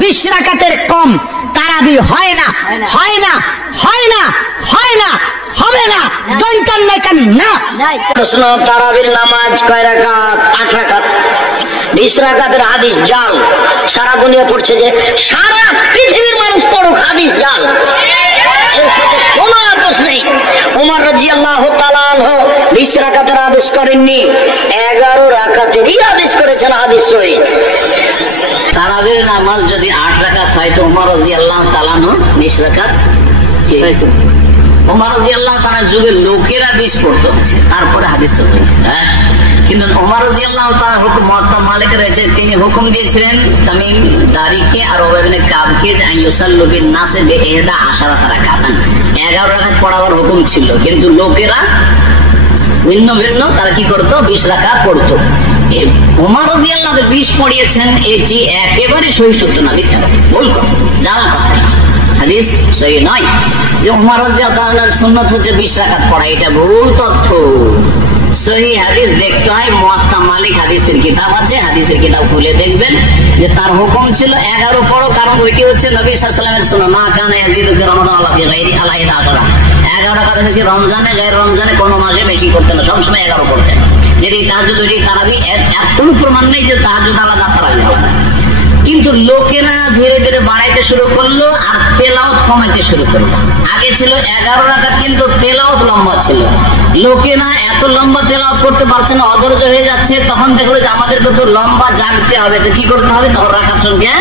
20 রাকাতের কম তারাবি হয় না, হয় না, হয় না, হয় না, হবে না, দৈন্তান নাইকান না। প্রশ্ন, তারাবির নামাজ কয় রাকাত? 8 রাকাত। 20 রাকাতের হাদিস জাল, সারা দুনিয়া পড়ছে, যে সারা পৃথিবীর মানুষ পড়ুক, হাদিস জাল, এর সাথে কোনো আপোষ নেই। ওমর রাদিয়াল্লাহু তাআলা আনহু 20 রাকাতের আদেশ করেননি, 11 রাকাতেরই আদেশ করেছেন, হাদিস সহিহ। তারাবির নামাজ যদি 8 রাকাত হয় তো ওমর রাদিয়াল্লাহু তাআলা 20 রাকাত। ওমর রাদিয়াল্লাহু তাআলার যুগে লোকেরা 20 পড়তো, তারপরে হাদিস চলতো। হ্যাঁ, কিন্তু ওমর রাদিয়াল্লাহু তাআলার হুকুম, মুওয়াত্তা মালিক রয়েছে, তিনি হুকুম দিয়েছিলেন তামিম দারিকে আর উবাই ইবনে কাবকে যে আইয়ুসাল্লু বিন নাসে বি 11 রাকাতান, 11 রাকাত পড়াবার হুকুম ছিল, কিন্তু লোকেরা ভিন্ন ভিন্ন, তারা কি করতো? 20 রাকাত পড়তো। ওমর রাদিয়াল্লাহু তাআলা 20 পড়িয়েছেন, এটি একেবারে সহিহ সত্য না, মিথ্যা কথা, ভুল কথা, জাল কথা, হাদিস সহিহ নয়। যে ওমর রাদিয়াল্লাহু তাআলার সুন্নাত হচ্ছে 20 রাকাত পড়া, এটা ভুল তথ্য। সহিহ হাদিস দেখতে হয়, মুওয়াত্তা মালিক হাদিসের কিতাব আছে, হাদিসের কিতাব খুলে দেখবেন যে তার হুকুম ছিল 11 পড়ো, কারণ ওইটি হচ্ছে নবী সাল্লাল্লাহু আলাইহি ওয়াসাল্লামের সুন্নাহ, মা কানা ইয়াজিদু ফি রমাদান আলা ফি গায়রি আলাইহি 10। 11 রাকাত বেশি রমজানে, গায়র রমজানে কোনো মাসে বেশি করতেন না, সবসময় 11 পড়তেন। যেটি তাহাজ্জুদ, ওইটি তারাবি, এর কোনো প্রমাণ নেই যে তাহাজ্জুদ আলাদা, তারাবি আলাদা। কিন্তু লোকেরা ধীরে ধীরে বাড়াইতে শুরু করলো আর তেলাওয়াত কমাইতে শুরু করলো। আগে ছিল 11 রাকাত, কিন্তু তেলাওয়াত লম্বা ছিল, লোকেরা এত লম্বা তেলাওয়াত করতে পারছে না, অধৈর্য হয়ে যাচ্ছে। তখন দেখলো যে আমাদেরকে তো লম্বা জাগতে হবে, তো কি করতে হবে? তখন রাকাত সংখ্যা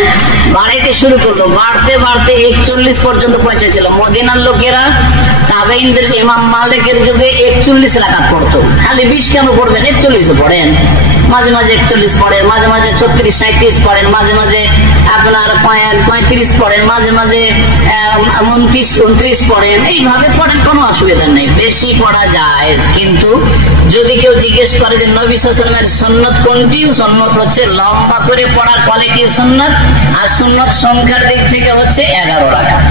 বাড়াইতে শুরু করলো, বাড়তে বাড়তে 41 পর্যন্ত পৌঁছেছিল। মদিনার লোকেরা তাবেঈনদের, ইমাম মালিকের যুগে 41 রাকাত পড়তো। খালি 20 কেন পড়বেন? 41 পড়েন, মাঝে মাঝে 41 পড়েন, মাঝে মাঝে 36, 37 পড়েন, মাঝে মাঝে আপনার 35 পড়েন, মাঝে মাঝে 29, 29 পড়েন, এইভাবে পড়েন, কোনো অসুবিধা নেই, বেশি পড়া যায়। কিন্তু যদি কেউ জিজ্ঞেস করে যে নবী সাল্লাল্লাহু আলাইহি ওয়াসাল্লামের সুন্নাত কোনটি, সুন্নাত হচ্ছে লম্বা করে পড়ার কোয়ালিটি সুন্নাত, আর সুন্নাত সংখ্যার দিক থেকে হচ্ছে 11 রাকাত।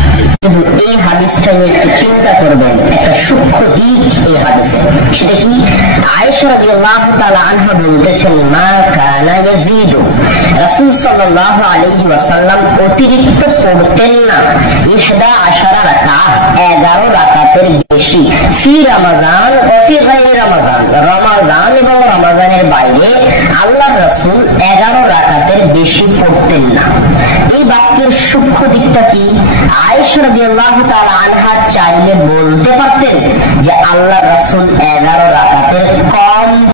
কিন্তু এই হাদিসটা নিয়ে একটু চিন্তা করবেন, একটা সূক্ষ্ম দিক এই হাদিসে, সেটা কি? আয়েশা রাদিয়াল্লাহু তাআলা আনহা বলতেছেন, মা কানা ইয়াজিদু, রাসূল সাল্লাল্লাহু আলাইহি ওয়াসাল্লাম অতিরিক্ত পড়তেন না 11 রাকাত, 11 রাকাতের বেশি, ফি রমাজান ও ফি গায়রি রমাজান, রমাজান এবং রমাজানের বাইরে আল্লাহর রাসূল 11 রাকাতের বেশি পড়তেন না। এই বাক্যের সূক্ষ্ম দিকটা কি? আয়েশা রাদিয়াল্লাহু তাআলা আনহা চাইলে বলতে পারতেন যে আল্লাহর রাসূল 11